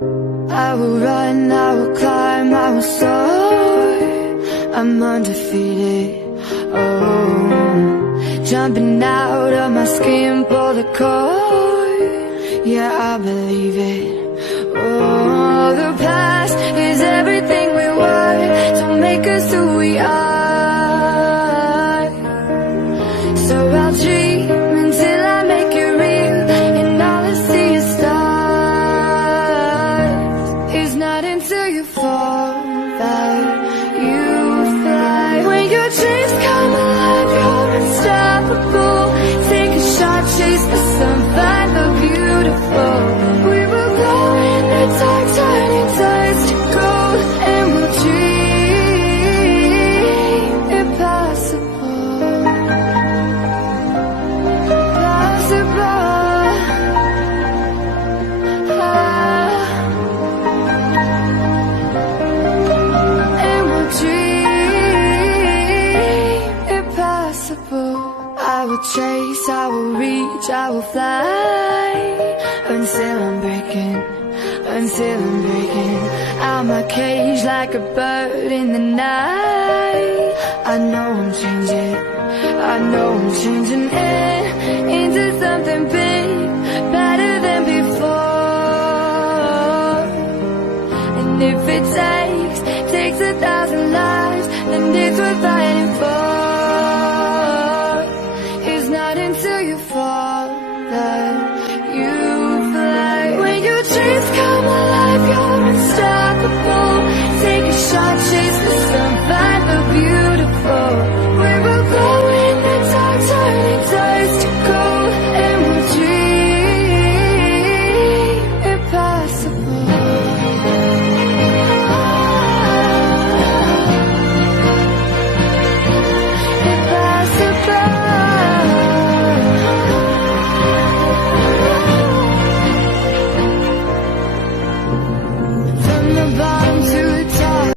I will run, I will climb, I will soar. I'm undefeated, oh. Jumping out of my skin, pull the cord. Yeah, I believe it. Oh, the past is everything we were. Don't make us who we are. So I'll dream until I make it real, and all I see is stars. It's not until you fall that you fly. When your dreams come alive, you're unstoppable. Take a shot, chase the sun, find the beautiful. We will go in the dark, turning tides to gold, and we'll dream impossible. Possible. And we'll dream impossible. I will chase, I will reach, I will fly, until I'm breaking, until I'm breaking out my cage like a bird in the night. I know I'm changing, I know I'm changing into something big, better than before. And if it takes 1,000 lives, then it's worth fighting for. It's not until you fall that you fly. When your dreams come alive,